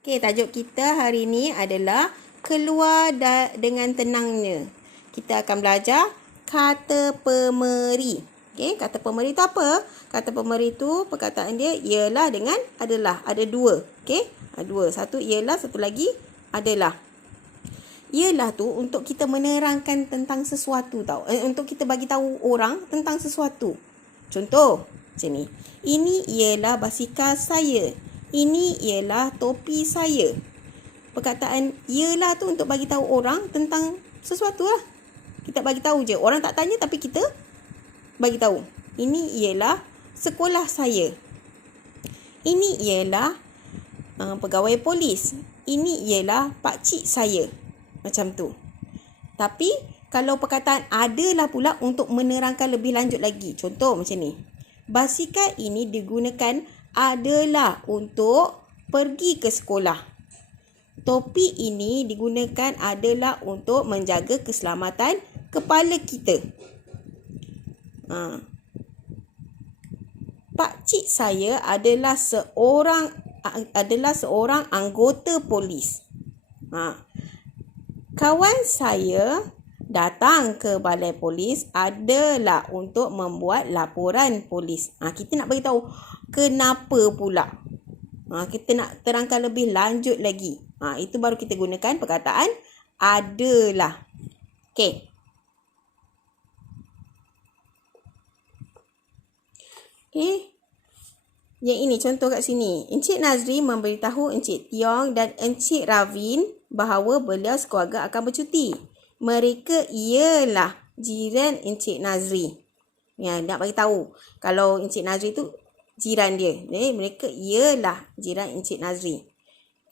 Okey, tajuk kita hari ini adalah keluar dengan tenangnya. Kita akan belajar kata pemeri. Okey, kata pemeri itu apa? Kata pemeri itu perkataan dia ialah dengan adalah. Ada dua. Okey, ada dua. Satu ialah, satu lagi adalah. Ialah tu untuk kita menerangkan tentang sesuatu tau. Untuk kita bagi tahu orang tentang sesuatu. Contoh, macam ni. Ini ialah basikal saya. Ini ialah topi saya. Perkataan ialah tu untuk bagi tahu orang tentang sesuatu lah. Kita bagi tahu je. Orang tak tanya tapi kita bagi tahu. Ini ialah sekolah saya. Ini ialah pegawai polis. Ini ialah pakcik saya. Macam tu. Tapi kalau perkataan adalah pula untuk menerangkan lebih lanjut lagi. Contoh macam ni. Basikal ini digunakan adalah untuk pergi ke sekolah. Topi ini digunakan adalah untuk menjaga keselamatan kepala kita. Pakcik saya adalah seorang anggota polis. Kawan saya datang ke balai polis adalah untuk membuat laporan polis. Kita nak bagi tahu kenapa pula. Kita nak terangkan lebih lanjut lagi. Itu baru kita gunakan perkataan adalah. Okey. Yang ini contoh kat sini. Encik Nazri memberitahu Encik Tiong dan Encik Ravin bahawa beliau sekeluarga akan bercuti. Mereka ialah jiran Encik Nazri. Nak bagi tahu kalau Encik Nazri tu jiran dia. Jadi mereka ialah jiran Encik Nazri.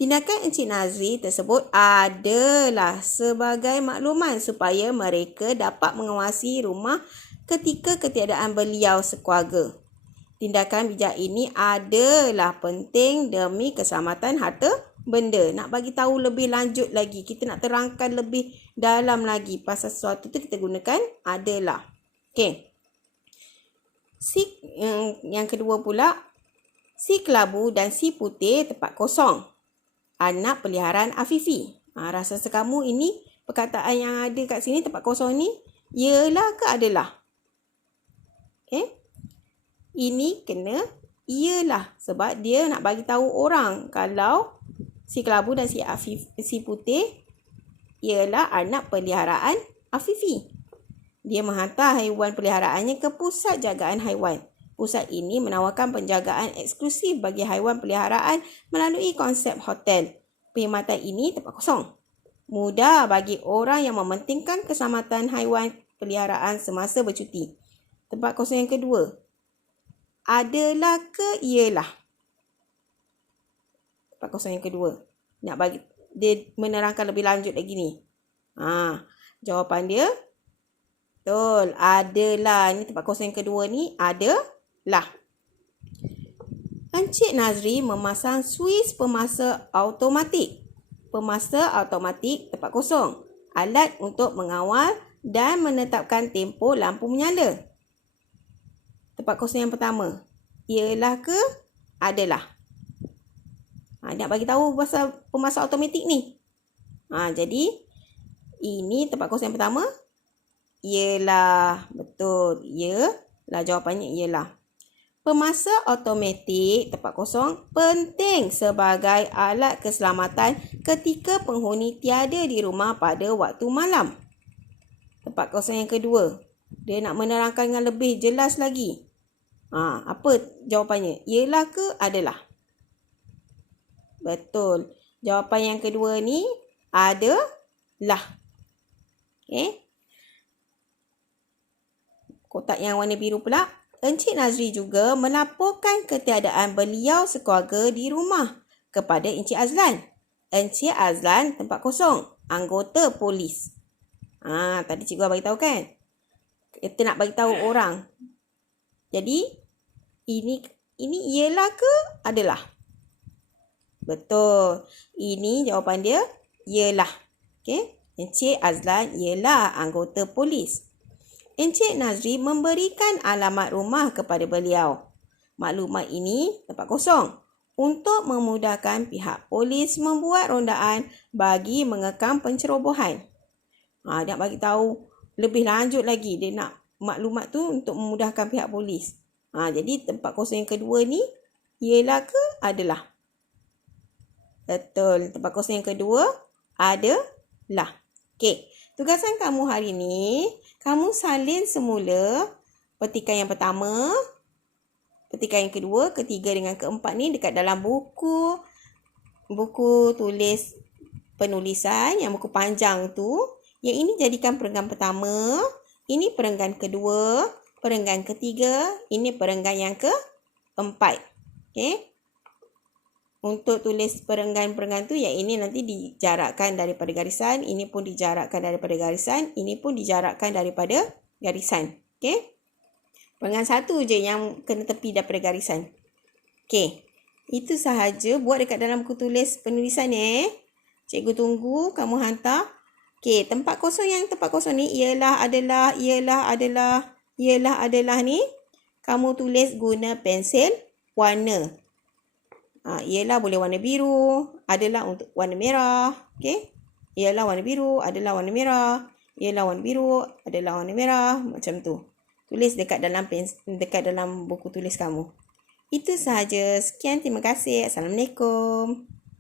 Tindakan Encik Nazri tersebut adalah sebagai makluman supaya mereka dapat mengawasi rumah ketika ketiadaan beliau sekeluarga. Tindakan bijak ini adalah penting demi keselamatan harta benda. Nak bagi tahu lebih lanjut lagi. Kita nak terangkan lebih dalam lagi pasal sesuatu tu kita gunakan adalah. Okey. Yang kedua pula, si kelabu dan si putih tempat kosong. Anak peliharaan Afifi. Rasa sekamu ini perkataan yang ada kat sini tempat kosong ni ialah ke adalah? Okey. Ini kena ialah sebab dia nak bagi tahu orang kalau si kelabu dan si putih ialah anak peliharaan Afifi. Dia menghantar haiwan peliharaannya ke pusat jagaan haiwan. Pusat ini menawarkan penjagaan eksklusif bagi haiwan peliharaan melalui konsep hotel. Perkhidmatan ini tempat kosong. Mudah bagi orang yang mementingkan keselamatan haiwan peliharaan semasa bercuti. Tempat kosong yang kedua. Adalah ke ialah? Tempat kosong yang kedua. Nak bagi dia menerangkan lebih lanjut lagi ni. Jawapan dia betul. Adalah. Ini tempat kosong yang kedua ni adalah. Encik Nazri memasang suis pemasa automatik. Pemasa automatik tempat kosong. Alat untuk mengawal dan menetapkan tempoh lampu menyala. Tempat kosong yang pertama. Ialah ke adalah? Nak bagi tahu pasal pemasa automatik ni. Jadi ini tempat kosong yang pertama. Ialah. Betul. Ialah. Jawapannya ialah. Pemasa automatik tempat kosong penting sebagai alat keselamatan ketika penghuni tiada di rumah pada waktu malam. Tempat kosong yang kedua. Dia nak menerangkan dengan lebih jelas lagi. Apa jawapannya? Ialah ke adalah? Betul. Jawapan yang kedua ni adalah. Okey. Kotak yang warna biru pula. Encik Nazri juga melaporkan ketiadaan beliau sekeluarga di rumah kepada Encik Azlan. Encik Azlan tempat kosong. Anggota polis. Tadi cikgu bagi tahu kan? Kita nak bagi tahu orang. Jadi ini ialah ke adalah? Betul. Ini jawapan dia ialah. Okey. Encik Azlan ialah anggota polis. Encik Nazri memberikan alamat rumah kepada beliau. Maklumat ini tempat kosong. untuk memudahkan pihak polis membuat rondaan bagi mengekang pencerobohan. Dia nak bagi tahu lebih lanjut lagi. Dia nak maklumat tu untuk memudahkan pihak polis. Jadi tempat kosong yang kedua ni ialah ke adalah? Betul. Tempat kosong yang kedua adalah. Okey. Tugasan kamu hari ni, kamu salin semula petikan yang pertama, petikan yang kedua, ketiga dengan keempat ni dekat dalam buku tulis penulisan yang buku panjang tu. Yang ini jadikan perenggan pertama, ini perenggan kedua, perenggan ketiga, ini perenggan yang keempat. Okey. Untuk tulis perenggan-perenggan tu, yang ini nanti dijarakkan daripada garisan, ini pun dijarakkan daripada garisan, ini pun dijarakkan daripada garisan. Okey. Perenggan satu je yang kena tepi daripada garisan. Okey. Itu sahaja buat dekat dalam buku tulis penulisan ni. Cikgu tunggu kamu hantar. Okey, tempat kosong ni ialah adalah ni. Kamu tulis guna pensil warna. Ialah boleh warna biru, adalah untuk warna merah. Okey. Ialah warna biru, adalah warna merah. Ialah warna biru, adalah warna merah. Macam tu. Tulis dekat dalam buku tulis kamu. Itu sahaja. Sekian, terima kasih. Assalamualaikum.